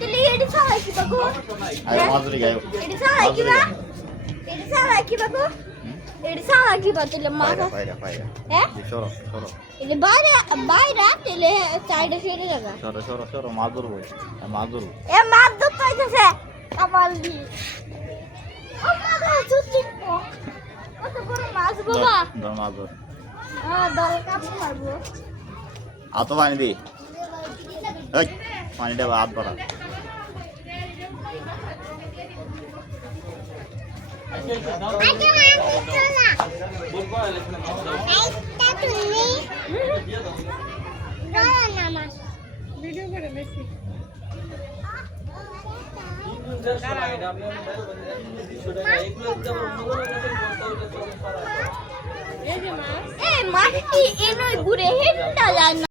তুলি এডি সারা কি বাকু আরে মাজুরি গায় এডি সারা কি বা এডি সারা কি বাকু এডি সারা কি বা তুলি মা পায়রা হ্যাঁ সরো সরো এডি বাইরে বাইরে তুলি সাইডে ফিরে লাগা সরো সরো সরো মাজুর বই মাজুর এ মাছ ধরতে হইতেছে কামাল দি আমার ছুটি কত বড় মাছ বাবা ধর মাজুর হ্যাঁ দল কাপ মারবো আত পানি দি এই পানিটা হাত ভরা আগে মাছ চলা এইটা তুমি ধরো না মাছ ভিডিও করে দেখি এই মাছ এই মাছ কি এনই ঘুরে হেঁটা যায় না